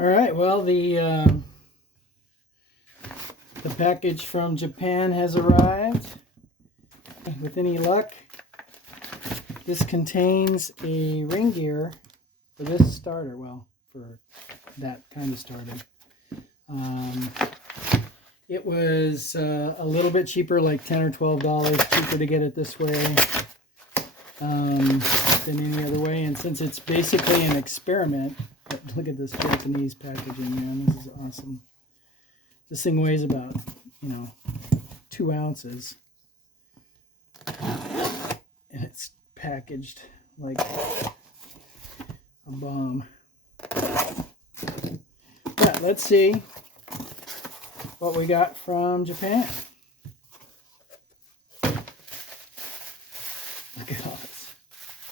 All right, well, the package from Japan has arrived. With any luck, this contains a ring gear for this starter. Well, for that kind of starter. It was a little bit cheaper, like $10 or $12 cheaper to get it this way than any other way. And since it's basically an experiment, look at this Japanese packaging, man. This is awesome. This thing weighs about, 2 ounces. And it's packaged like a bomb. But let's see what we got from Japan. Look at all this.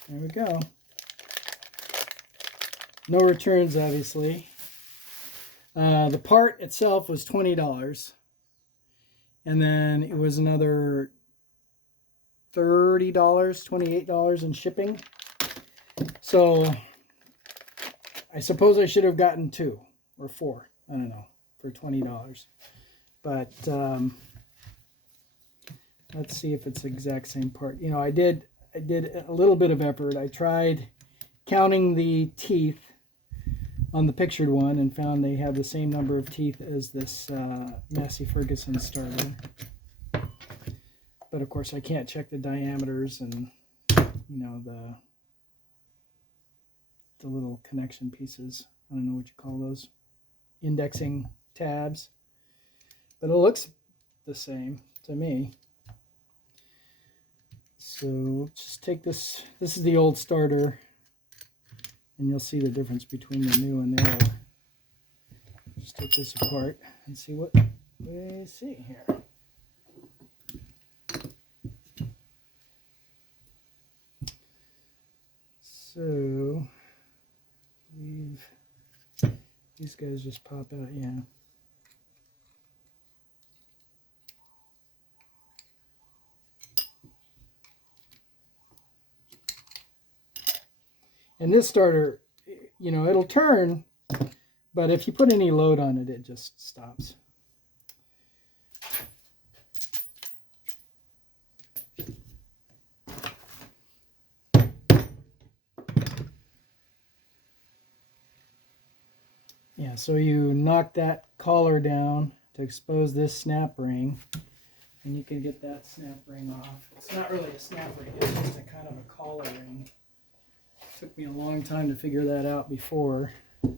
There we go. No returns, obviously. The part itself was $20. And then it was another $30, $28 in shipping. So I suppose I should have gotten 2 or 4. I don't know, for $20. But let's see if it's the exact same part. I did a little bit of effort. I tried counting the teeth on the pictured one and found they have the same number of teeth as this Massey Ferguson Starter. But of course I can't check the diameters and the little connection pieces. I don't know what you call those, indexing tabs. But it looks the same to me. So we'll just take this. This is the old starter. And you'll see the difference between the new and the old. Just take this apart and see what we see here. So these guys just pop out, yeah. And this starter, it'll turn, but if you put any load on it, it just stops. Yeah, so you knock that collar down to expose this snap ring, and you can get that snap ring off. It's not really a snap ring, it's just a kind of a collar ring. Took me a long time to figure that out before. I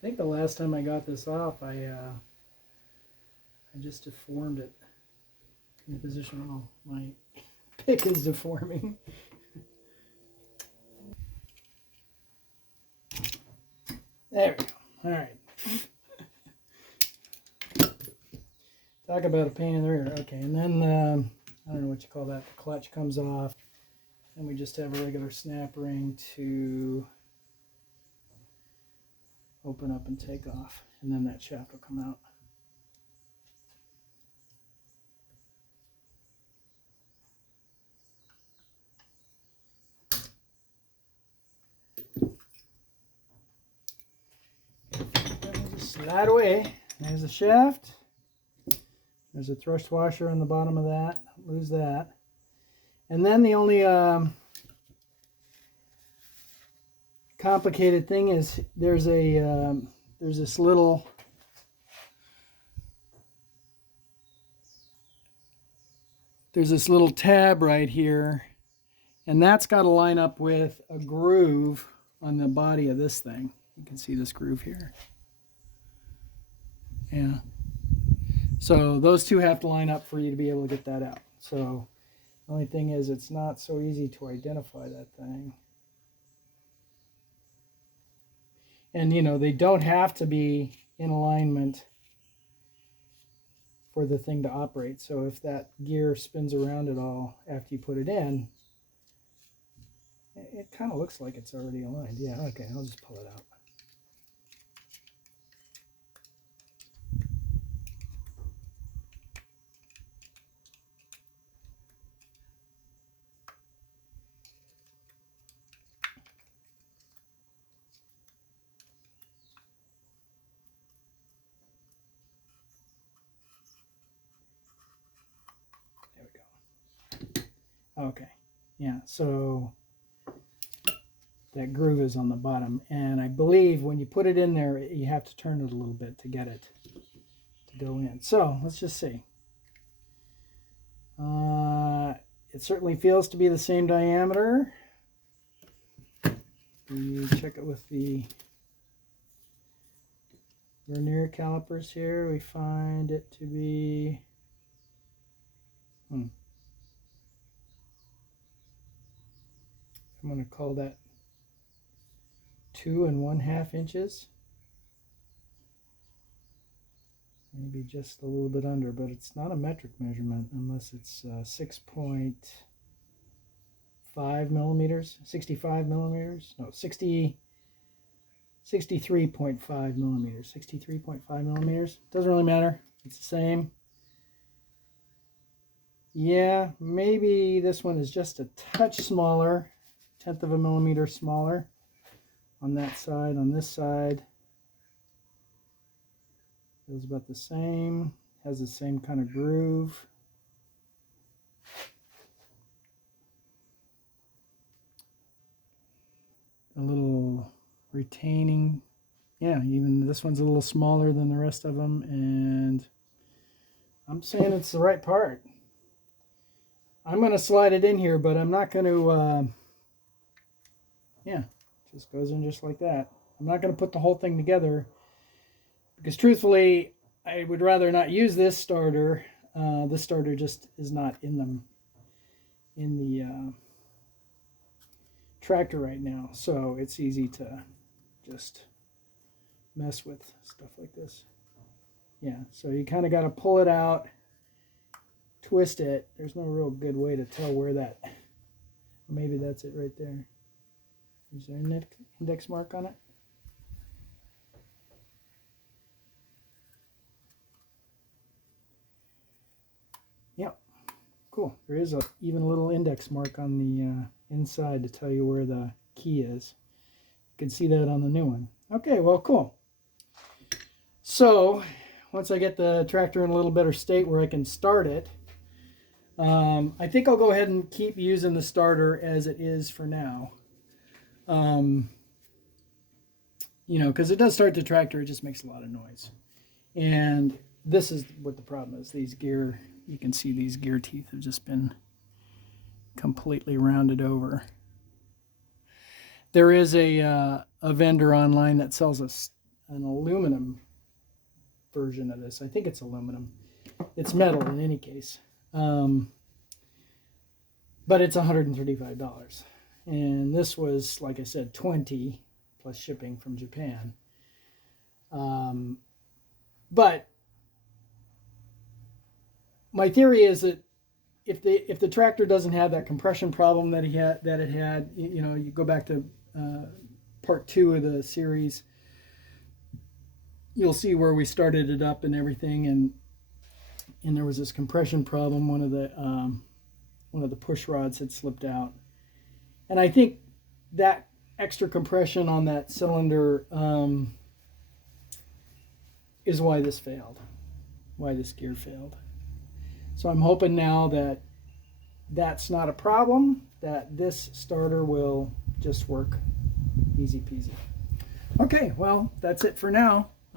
think the last time I got this off, I just deformed it in the position. Oh, my pick is deforming. There we go. All right. Talk about a pain in the rear. Okay, and then I don't know what you call that. The clutch comes off, and we just have a regular snap ring to open up and take off, and then that shaft will come out. Just slide away. There's the shaft. There's a thrust washer on the bottom of that. Lose that. And then the only complicated thing is there's this little tab right here, and that's got to line up with a groove on the body of this thing. You can see this groove here. Yeah. So those two have to line up for you to be able to get that out. So the only thing is it's not so easy to identify that thing. And they don't have to be in alignment for the thing to operate. So if that gear spins around at all after you put it in, it kind of looks like it's already aligned. Yeah, okay, I'll just pull it out. Okay, yeah, so that groove is on the bottom, and I believe when you put it in there, you have to turn it a little bit to get it to go in. So let's just see. It certainly feels to be the same diameter. We check it with the vernier calipers here. We find it to be I'm going to call that 2 1/2 inches. Maybe just a little bit under, but it's not a metric measurement unless it's 6.5 millimeters, 65 millimeters, no, 63.5 millimeters, 63.5 millimeters. Doesn't really matter. It's the same. Yeah, maybe this one is just a touch smaller, 1/10 of a millimeter smaller on that side. On this side, feels about the same, has the same kind of groove. A little retaining. Yeah, even this one's a little smaller than the rest of them, and I'm saying it's the right part. I'm going to slide it in here, but I'm not going to, yeah, just goes in just like that. I'm not going to put the whole thing together because truthfully, I would rather not use this starter. This starter just is not in the tractor right now, so it's easy to just mess with stuff like this. Yeah, so you kind of got to pull it out, twist it. There's no real good way to tell where that, maybe that's it right there. Is there an index mark on it? Yep, cool. There is even a little index mark on the inside to tell you where the key is. You can see that on the new one. Okay, well, cool. So once I get the tractor in a little better state where I can start it, I think I'll go ahead and keep using the starter as it is for now. You know, because it does start the tractor, it just makes a lot of noise. And this is what the problem is. These gear, you can see these gear teeth have just been completely rounded over. There is a vendor online that sells us an aluminum version of this. I think it's aluminum. It's metal in any case. But it's $135. And this was, like I said, $20 plus shipping from Japan. But my theory is that if the tractor doesn't have that compression problem that it had, you know, you go back to part 2 of the series, you'll see where we started it up and everything, and there was this compression problem. One of the push rods had slipped out, and I think that extra compression on that cylinder is why this failed, why this gear failed. So I'm hoping now that that's not a problem, that this starter will just work easy peasy. Okay, well, that's it for now.